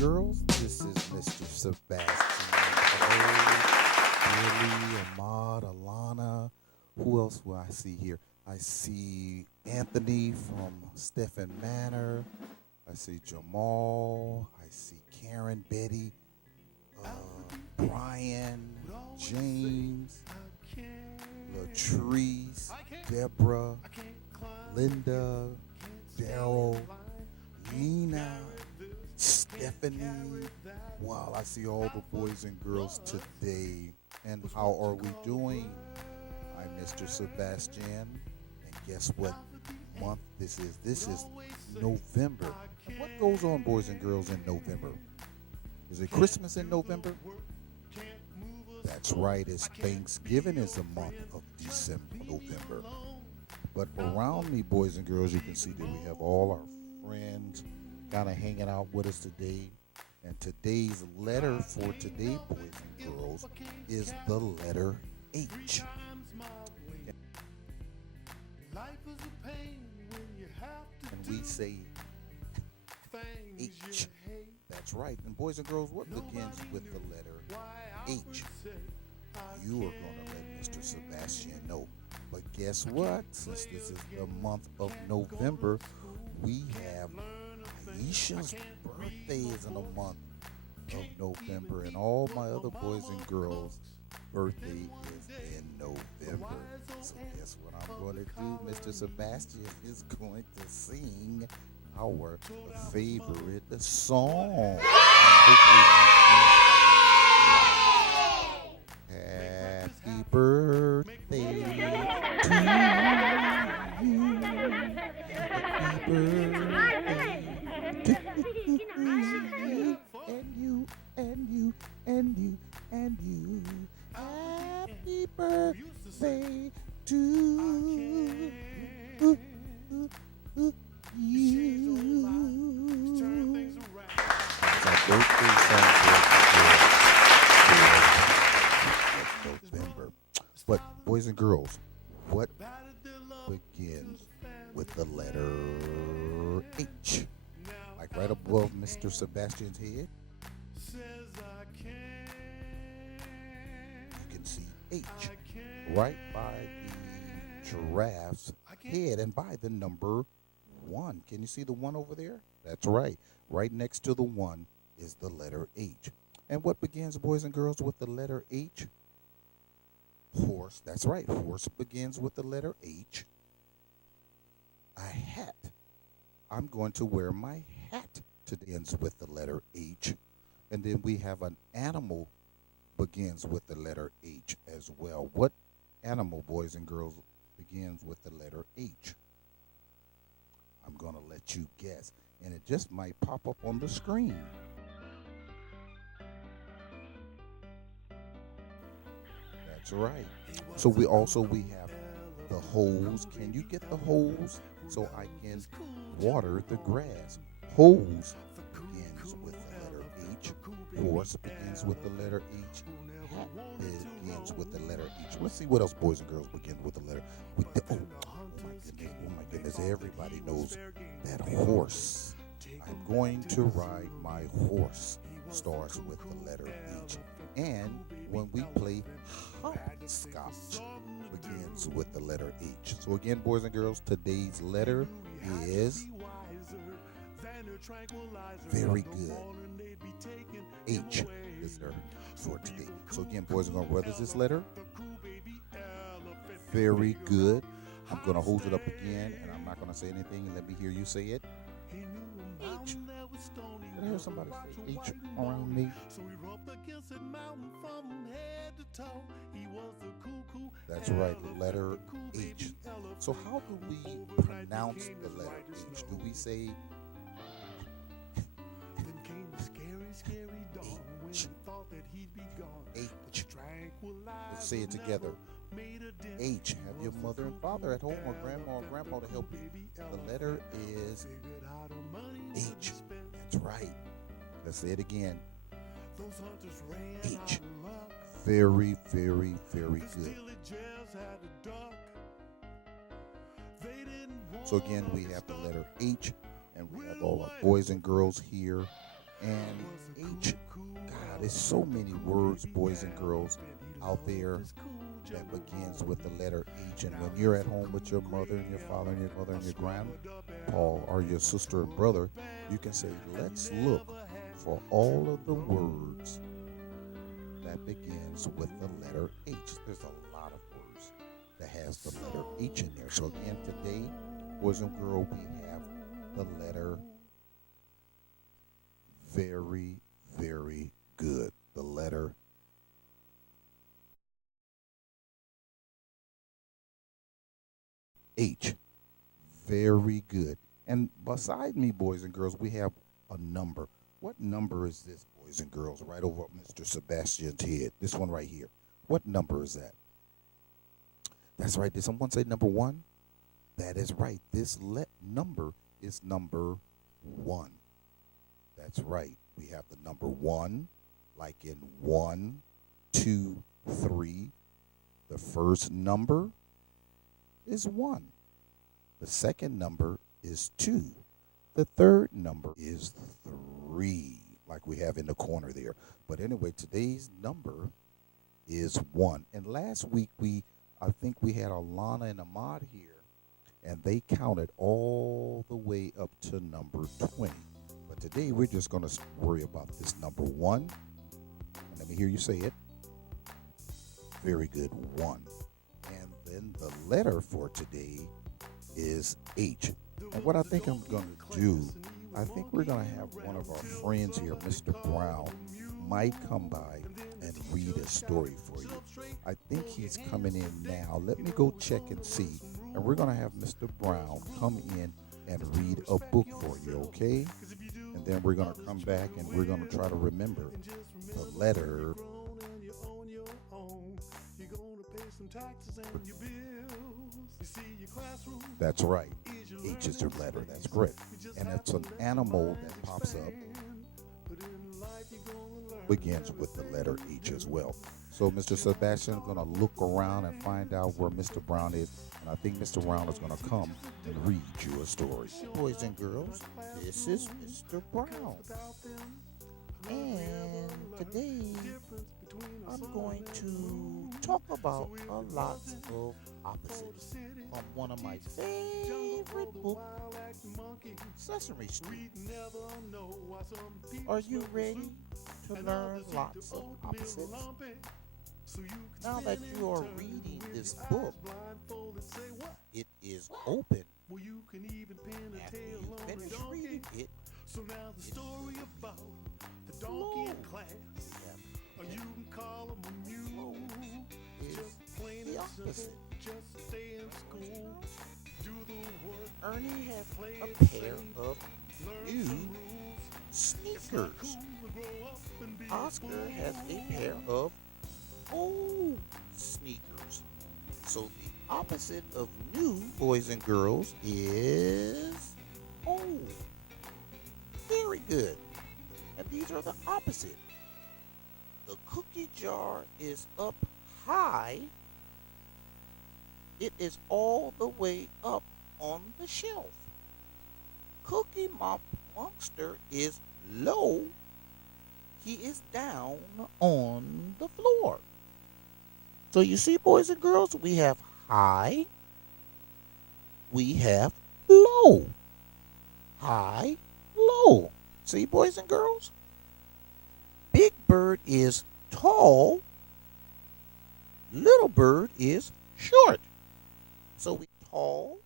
girls. This is Mr. Sebastian. Hello, Billy, Ahmad, Alana. Who else will I see here? I see Anthony from Stephen Manor. I see Jamal. I see Karen, Betty, Brian, James, Latrice, Deborah, Linda, Daryl, Nina, Stephanie. Wow, I see all the boys and girls today. And how are we doing? I'm Mr. Sebastian. And guess what month this is? This is November. And what goes on, boys and girls, in November? Is it Christmas in November? That's right. It's Thanksgiving is the month of November. But around me, boys and girls, you can see that we have all our friends kind of hanging out with us today. And today's letter for today, boys and girls, is the letter H. And we say H. That's right. And boys and girls, what begins with the letter H? You are going to let Mr. Sebastian know. But guess what? Since this is the month of November, we have Aisha's birthday is in the month of November, and all my other boys and girls' birthday is in November. So guess what I'm going to do? Mr. Sebastian is going to sing our favorite song. Happy birthday to you. Happy birthday to you. And you, and you, and you. Happy birthday to you. It's our birthday song for November. But boys and girls, what begins with the letter H? Like right above Mr. Sebastian's head, you can see H right by the giraffe's head and by the number 1. Can you see the 1 over there? That's right. Right next to the 1 is the letter H. And what begins, boys and girls, with the letter H? Horse. That's right. Horse begins with the letter H. A hat. I'm going to wear my hat today. Ends with the letter H. And then we have an animal begins with the letter H as well. What animal, boys and girls, begins with the letter H? I'm going to let you guess, and it just might pop up on the screen. That's right. So we have the hose. Can you get the hose so I can water the grass? Hose begins with the letter H. Horse begins with the letter H. Hat begins with the letter H. Let's see what else, boys and girls, begin with the letter. Oh my goodness! Everybody knows that horse. I'm going to ride my horse. Starts with the letter H. And when we play hopscotch, begins with the letter H. So again, boys and girls, today's letter is very good. H is there for today. So again, boys and girls, what is this letter? Very good. I'm going to hold it up again, and I'm not going to say anything. Let me hear you say it. H. Did I hear somebody say H around me? That's right, the letter H. So how do we pronounce the letter H? Do we say H? H. Let's say it together. H. Have your mother and father at home, or grandma or grandpa to help you. The letter is H. That's right. Let's say it again. H. Very, very, very good. So again, we have the letter H, and we have all our boys and girls here And H, God, there's so many words, boys and girls, out there that begins with the letter H. And when you're at home with your mother and your father and your mother and your grandpa or your sister and brother, you can say, let's look for all of the words that begins with the letter H. There's a lot of words that has the letter H in there. So again, today, boys and girls, we have the letter very, very good. The letter H. Very good. And beside me, boys and girls, we have a number. What number is this, boys and girls, right over Mr. Sebastian's head? This one right here. What number is that? That's right. Did someone say number one? That is right. This number is number one. That's right. We have the number one, like in 1, 2, 3. The first number is 1. The second number is 2. The third number is 3, like we have in the corner there. But anyway, today's number is 1. And last week, I think we had Alana and Ahmad here, and they counted all the way up to number 20. But today, we're just going to worry about this number 1. And let me hear you say it. Very good, 1. And then the letter for today is H. And what I think I'm going to do, I think we're going to have one of our friends here, Mr. Brown, might come by and read a story for you. I think he's coming in now. Let me go check and see. And we're going to have Mr. Brown come in and read a book for you, okay? And then we're going to come back and we're going to try to remember the letter. That's right. H is your letter. That's correct. And it's an animal that pops up. Begins with the letter H as well. So Mr. Sebastian is going to look around and find out where Mr. Brown is. And I think Mr. Brown is going to come and read you a story. Boys and girls, this is Mr. Brown. And today I'm going to talk about a lot of opposites from one of my favorite books, Sesame Street. Are you ready to learn lots of opposites? Now that you are reading this book, it is open. After you finish reading it, so now the story about the donkey in class, or you can call him a mule, just plain the opposite. Just stay in school, do the work. Ernie has a pair of new sneakers. Oscar has a pair of old sneakers. So the opposite of new, boys and girls, is old. Very good. And these are the opposite. The cookie jar is up high. It is all the way up on the shelf. Cookie Monster is low. He is down on the floor. So you see, boys and girls, we have high. We have low. High, low. See, boys and girls? Big Bird is tall. Little Bird is short. So we tall,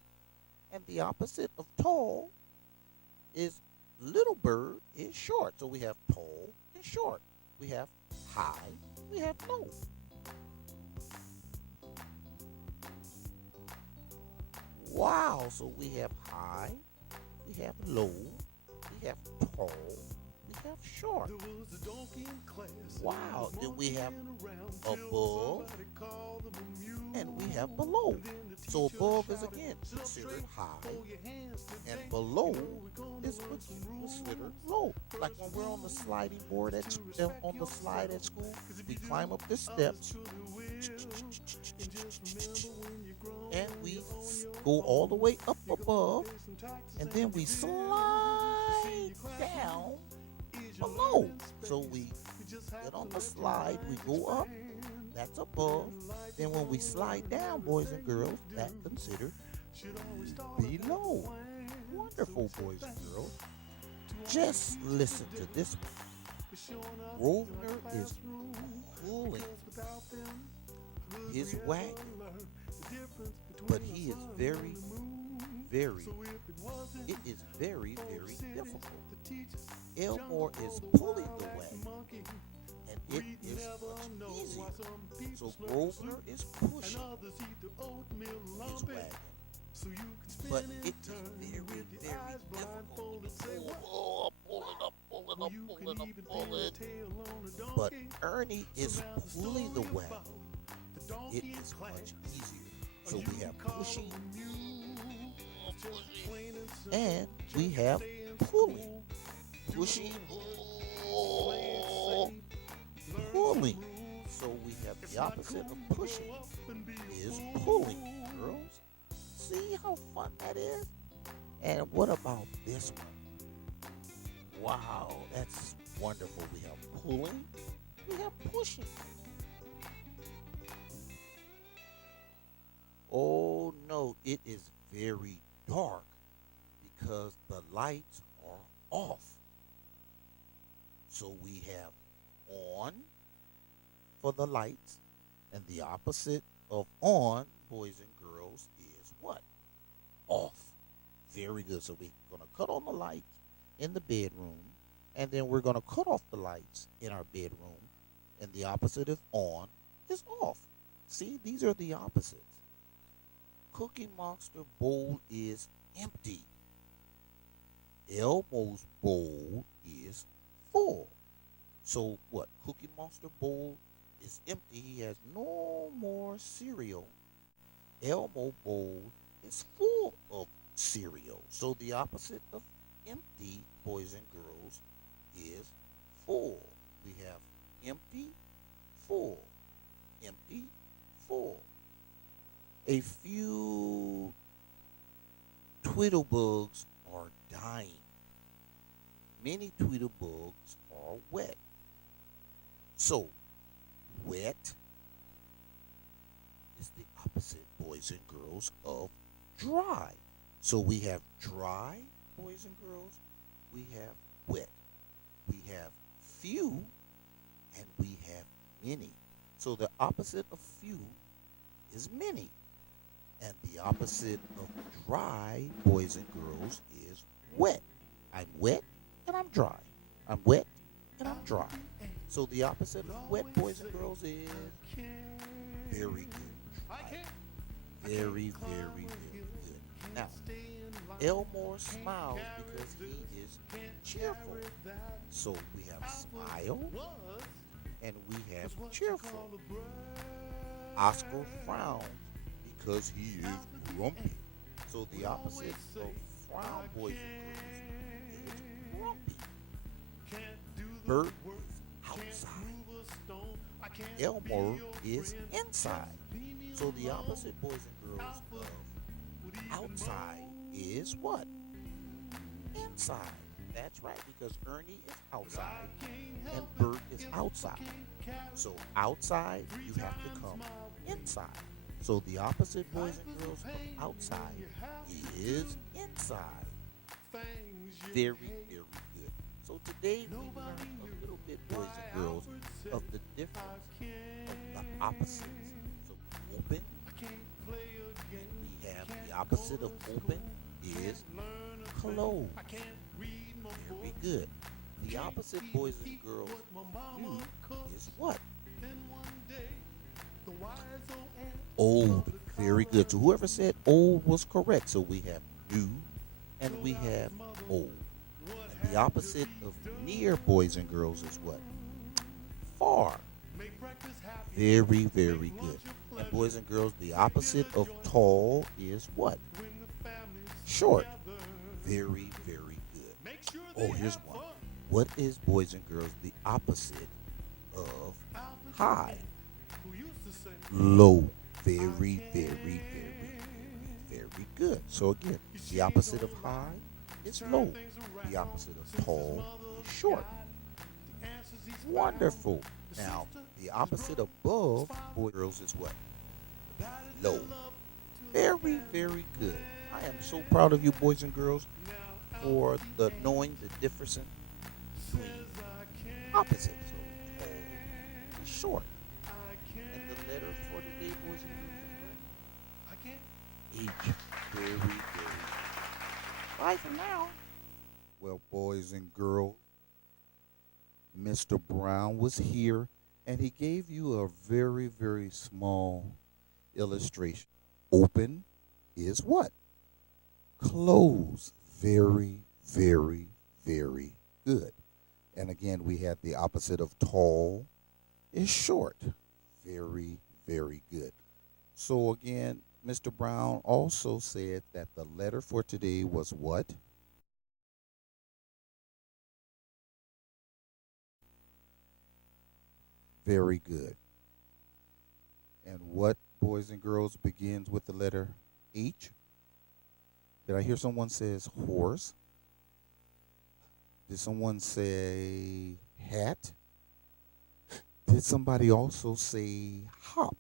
and the opposite of tall is little bird is short. So we have tall and short. We have high, we have low. Wow, so we have high, we have low, we have tall, we have short. Wow, then we have above and we have below. So above is again considered high, and below is considered low. Like when we're on the sliding board on the slide at school, we climb up the steps, and we go all the way up above, and then we slide down below. So we get on the slide, we go up, that's above. Then when we slide down, boys and girls, that's considered below. Wonderful, boys and girls. Just listen to this one. Grosvenor is pulling his wagon, but he is very, it is very, very difficult. Elmore is pulling the wagon, and it is much easier. So Grosvenor is pushing his wagon, but it is very, very difficult. Pull it. But Ernie is pulling the wagon. It is much easier. So we have pushing, and we have pulling. Pushing, pulling. So we have the opposite of pushing is pulling, girls. See how fun that is? And what about this one? Wow, that's wonderful. We have pulling, we have pushing. Oh no, it is very dark because the lights are off. So we have on for the lights, and the opposite of on, boys and girls, is what? Off. Very good. So we're going to cut on the lights in the bedroom, and then we're going to cut off the lights in our bedroom, and the opposite of on is off. See, these are the opposites. Cookie Monster bowl is empty. Elmo's bowl is full. So what? Cookie Monster bowl is empty. He has no more cereal. Elmo bowl is full of cereal. So the opposite of empty, boys and girls, is full. We have empty, full. Empty, full. A few Tweedlebugs are dying. Many Tweedlebugs are wet. So, wet is the opposite, boys and girls, of dry. So we have dry, boys and girls. We have wet. We have few, and we have many. So the opposite of few is many. And the opposite of dry, boys and girls, is wet. I'm wet and I'm dry. I'm wet and I'm dry. So the opposite of wet, boys and girls, is very good. Dry. Very, very, very good. Now, Elmore smiles because he is cheerful. So we have smile and we have cheerful. Oscar frowns because he is grumpy. So the opposite of frown, boys and girls, is grumpy. Bert is outside. Elmore is inside. So the opposite, boys and girls, of outside is what? Inside. That's right, because Ernie is outside and Bert is outside. So outside, you have to come inside. So the opposite, boys and girls, of outside is inside. Very, very good. So today we learned a little bit, boys and girls, of the difference of the opposites. So open, and we have the opposite of open is close. Very good. The opposite, boys and girls, new is what? Old. Very good. So whoever said old was correct. So we have new and we have old. And the opposite of near, boys and girls, is what? Far. Very, very good. And boys and girls, the opposite of tall is what? Short. Very, very good. Oh, here's one. What is, boys and girls, the opposite of high? Low. Very, very, very, very, very good. So again, the opposite of high is low. The opposite of tall is short. Wonderful. Now, the opposite of above, boys and girls, is what? Low. Very, very good. I am so proud of you, boys and girls, for the knowing the difference between opposites. So, tall and short. And the letter for today, boys and girls, is what? H. Very good. Bye for now. Well, boys and girls, Mr. Brown was here and he gave you a very, very small illustration. Open is what? Close. Very, very, very good. And again, we had the opposite of tall is short. Very, very good. So again, Mr. Brown also said that the letter for today was what? Very good. And what, boys and girls, begins with the letter H? Did I hear someone says horse? Did someone say hat? Did somebody also say hop?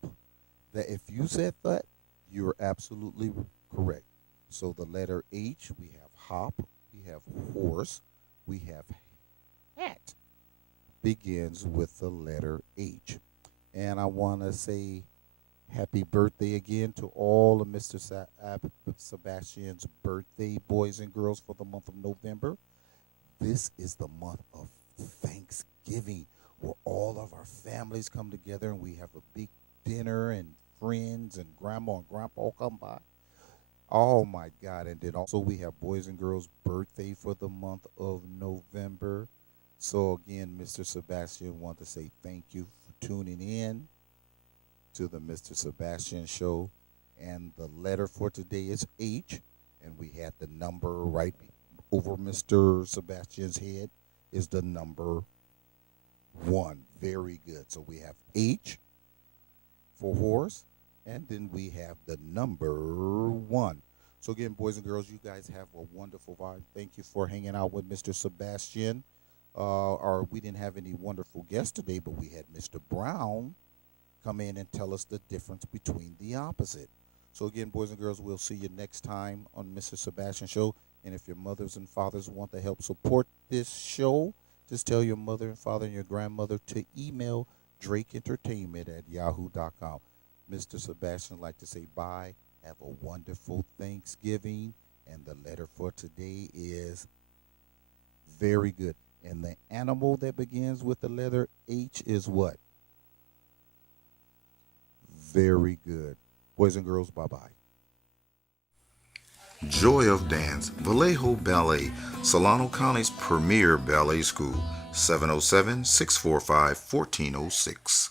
That if you said that, you're absolutely correct. So the letter H, we have hop, we have horse, we have hat. Begins with the letter H. And I want to say happy birthday again to all of Mr. Sebastian's birthday boys and girls for the month of November. This is the month of Thanksgiving where all of our families come together and we have a big dinner and friends and grandma and grandpa come by. Oh my God. And then also we have boys and girls birthday for the month of November. So again, Mr. Sebastian want to say thank you for tuning in to the Mr. Sabastian Show. And the letter for today is H. And we had the number right over Mr. Sebastian's head is the number 1. Very good. So we have H for horse. And then we have the number 1. So again, boys and girls, you guys have a wonderful vibe. Thank you for hanging out with Mr. Sebastian. Or we didn't have any wonderful guests today, but we had Mr. Brown come in and tell us the difference between the opposite. So again, boys and girls, we'll see you next time on Mr. Sabastian Show. And if your mothers and fathers want to help support this show, just tell your mother and father and your grandmother to email drakeentertainment@yahoo.com. Mr. Sebastian would like to say bye. Have a wonderful Thanksgiving. And the letter for today is very good. And the animal that begins with the letter H is what? Very good. Boys and girls, bye-bye. Joy of Dance, Vallejo Ballet, Solano County's premier ballet school, 707-645-1406.